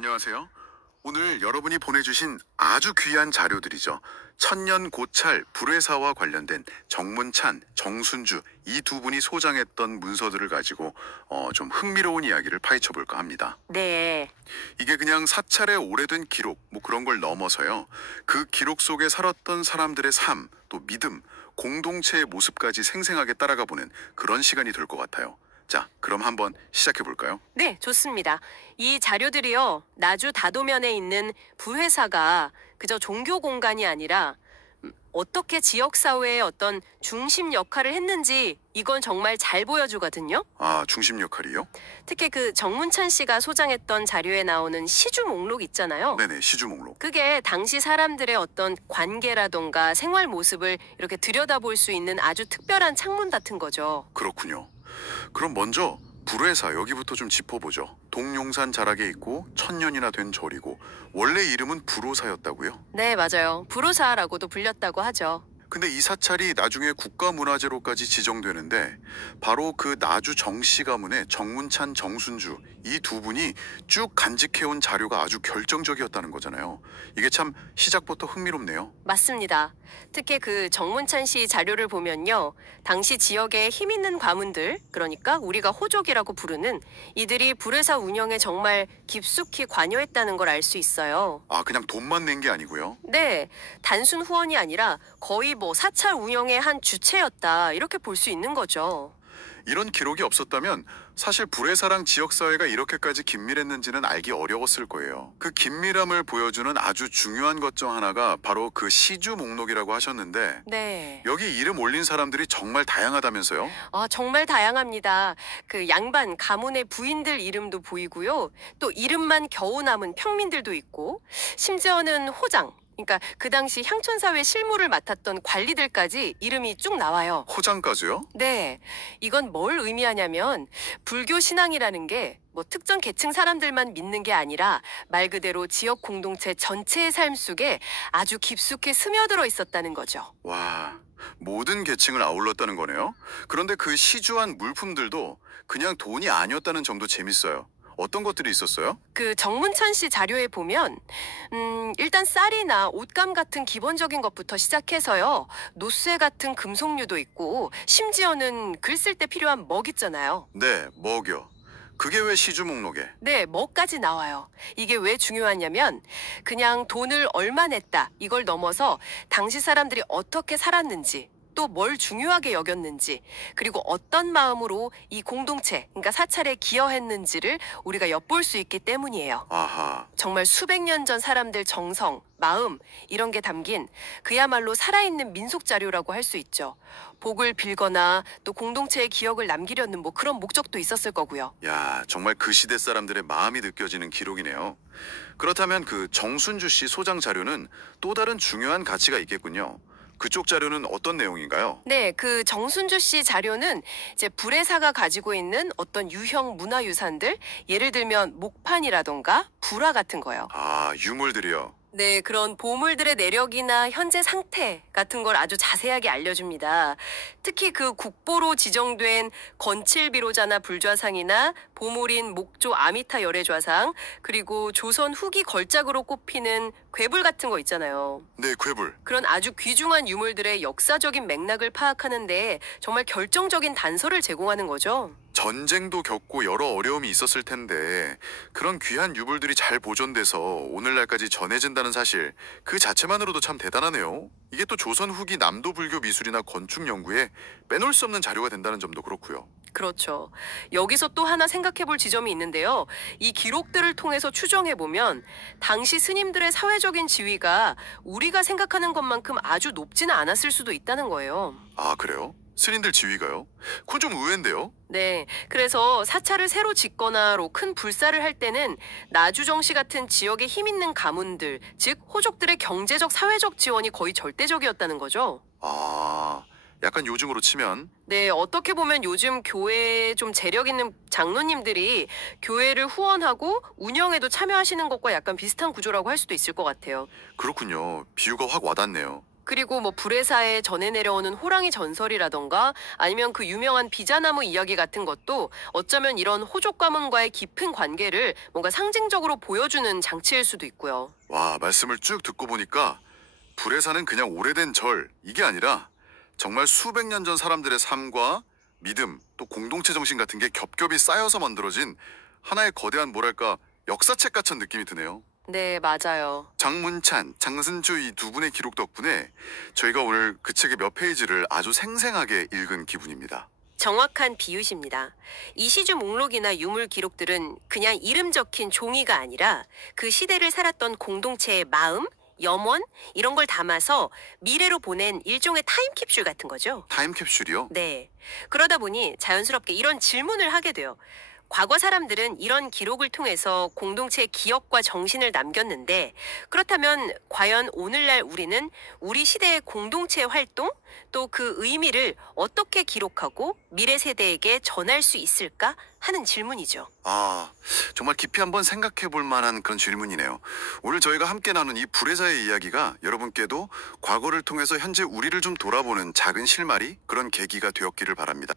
안녕하세요. 오늘 여러분이 보내주신 아주 귀한 자료들이죠. 천년 고찰 불회사와 관련된 정문찬, 정순주 이 두 분이 소장했던 문서들을 가지고 좀 흥미로운 이야기를 파헤쳐 볼까 합니다. 네, 이게 그냥 사찰의 오래된 기록 뭐 그런 걸 넘어서요. 그 기록 속에 살았던 사람들의 삶, 또 믿음, 공동체의 모습까지 생생하게 따라가 보는 그런 시간이 될 것 같아요. 자, 그럼 한번 시작해 볼까요? 네, 좋습니다. 이 자료들이요, 나주 다도면에 있는 부회사가 그저 종교 공간이 아니라 어떻게 지역사회의 어떤 중심 역할을 했는지 이건 정말 잘 보여주거든요. 아, 중심 역할이요? 특히 그 정문찬 씨가 소장했던 자료에 나오는 시주 목록 있잖아요. 네네, 시주 목록. 그게 당시 사람들의 어떤 관계라던가 생활 모습을 이렇게 들여다볼 수 있는 아주 특별한 창문 같은 거죠. 그렇군요. 그럼 먼저 불회사 여기부터 좀 짚어보죠. 동용산 자락에 있고 천년이나 된 절이고 원래 이름은 불호사였다고요? 네, 맞아요. 불호사라고도 불렸다고 하죠. 근데 이 사찰이 나중에 국가문화재로까지 지정되는데 바로 그 나주 정씨 가문의 정문찬, 정순주 이 두 분이 쭉 간직해온 자료가 아주 결정적이었다는 거잖아요. 이게 참 시작부터 흥미롭네요. 맞습니다. 특히 그 정문찬 씨 자료를 보면요. 당시 지역의 힘 있는 가문들, 그러니까 우리가 호족이라고 부르는 이들이 불회사 운영에 정말 깊숙이 관여했다는 걸 알 수 있어요. 아, 그냥 돈만 낸 게 아니고요? 네, 단순 후원이 아니라 거의 뭐 사찰 운영의 한 주체였다 이렇게 볼 수 있는 거죠. 이런 기록이 없었다면 사실 불회사랑 지역사회가 이렇게까지 긴밀했는지는 알기 어려웠을 거예요. 그 긴밀함을 보여주는 아주 중요한 것 중 하나가 바로 그 시주 목록이라고 하셨는데 네. 여기 이름 올린 사람들이 정말 다양하다면서요? 정말 다양합니다. 그 양반 가문의 부인들 이름도 보이고요. 또 이름만 겨우 남은 평민들도 있고, 심지어는 호장, 그러니까 그 당시 향촌사회 실무를 맡았던 관리들까지 이름이 쭉 나와요. 호장까지요? 네, 이건 뭘 의미하냐면 불교 신앙이라는 게 뭐 특정 계층 사람들만 믿는 게 아니라 말 그대로 지역 공동체 전체의 삶 속에 아주 깊숙이 스며들어 있었다는 거죠. 와, 모든 계층을 아울렀다는 거네요. 그런데 그 시주한 물품들도 그냥 돈이 아니었다는 점도 재밌어요. 어떤 것들이 있었어요? 그 정문찬 씨 자료에 보면 일단 쌀이나 옷감 같은 기본적인 것부터 시작해서요. 노쇠 같은 금속류도 있고 심지어는 글 쓸 때 필요한 먹 있잖아요. 네, 먹여. 그게 왜 시주 목록에? 네, 뭐까지 나와요. 이게 왜 중요하냐면 그냥 돈을 얼마 냈다 이걸 넘어서 당시 사람들이 어떻게 살았는지 또 뭘 중요하게 여겼는지 그리고 어떤 마음으로 이 공동체 그러니까 사찰에 기여했는지를 우리가 엿볼 수 있기 때문이에요. 아하, 정말 수백 년 전 사람들 정성, 마음 이런 게 담긴 그야말로 살아있는 민속 자료라고 할 수 있죠. 복을 빌거나 또 공동체의 기억을 남기려는 뭐 그런 목적도 있었을 거고요. 야, 정말 그 시대 사람들의 마음이 느껴지는 기록이네요. 그렇다면 그 정순주 씨 소장 자료는 또 다른 중요한 가치가 있겠군요. 그쪽 자료는 어떤 내용인가요? 네, 그 정순주 씨 자료는 이제 불회사가 가지고 있는 어떤 유형 문화유산들, 예를 들면 목판이라던가 불화 같은 거요. 아, 유물들이요. 네, 그런 보물들의 내력이나 현재 상태 같은 걸 아주 자세하게 알려줍니다. 특히 그 국보로 지정된 건칠비로자나 불좌상이나 보물인 목조 아미타 열애좌상, 그리고 조선 후기 걸작으로 꼽히는 괴불 같은 거 있잖아요. 네, 괴불. 그런 아주 귀중한 유물들의 역사적인 맥락을 파악하는데 정말 결정적인 단서를 제공하는 거죠. 전쟁도 겪고 여러 어려움이 있었을 텐데 그런 귀한 유물들이 잘 보존돼서 오늘날까지 전해진다는 사실 그 자체만으로도 참 대단하네요. 이게 또 조선 후기 남도 불교 미술이나 건축 연구에 빼놓을 수 없는 자료가 된다는 점도 그렇고요. 그렇죠. 여기서 또 하나 생각해 볼 지점이 있는데요. 이 기록들을 통해서 추정해 보면 당시 스님들의 사회적인 지위가 우리가 생각하는 것만큼 아주 높지는 않았을 수도 있다는 거예요. 아, 그래요? 스님들 지위가요? 그건 좀 의외인데요? 네, 그래서 사찰을 새로 짓거나로 큰 불사를 할 때는 나주정씨 같은 지역에 힘 있는 가문들, 즉 호족들의 경제적 사회적 지원이 거의 절대적이었다는 거죠. 아, 약간 요즘으로 치면 네, 어떻게 보면 요즘 교회에 좀 재력 있는 장로님들이 교회를 후원하고 운영에도 참여하시는 것과 약간 비슷한 구조라고 할 수도 있을 것 같아요. 그렇군요. 비유가 확 와닿네요. 그리고 뭐 불회사에 전해 내려오는 호랑이 전설이라던가 아니면 그 유명한 비자나무 이야기 같은 것도 어쩌면 이런 호족 가문과의 깊은 관계를 뭔가 상징적으로 보여주는 장치일 수도 있고요. 와, 말씀을 쭉 듣고 보니까 불에 사는 그냥 오래된 절, 이게 아니라 정말 수백 년 전 사람들의 삶과 믿음, 또 공동체 정신 같은 게 겹겹이 쌓여서 만들어진 하나의 거대한 뭐랄까 역사책 같은 느낌이 드네요. 네, 맞아요. 장문찬, 장승주 이 두 분의 기록 덕분에 저희가 오늘 그 책의 몇 페이지를 아주 생생하게 읽은 기분입니다. 정확한 비유십니다. 이 시주 목록이나 유물 기록들은 그냥 이름 적힌 종이가 아니라 그 시대를 살았던 공동체의 마음, 염원 이런 걸 담아서 미래로 보낸 일종의 타임캡슐 같은 거죠. 타임캡슐이요? 네. 그러다 보니 자연스럽게 이런 질문을 하게 돼요. 과거 사람들은 이런 기록을 통해서 공동체의 기억과 정신을 남겼는데 그렇다면 과연 오늘날 우리는 우리 시대의 공동체 활동 또 그 의미를 어떻게 기록하고 미래 세대에게 전할 수 있을까 하는 질문이죠. 아, 정말 깊이 한번 생각해 볼 만한 그런 질문이네요. 오늘 저희가 함께 나눈 이 불의사의 이야기가 여러분께도 과거를 통해서 현재 우리를 좀 돌아보는 작은 실마리 그런 계기가 되었기를 바랍니다.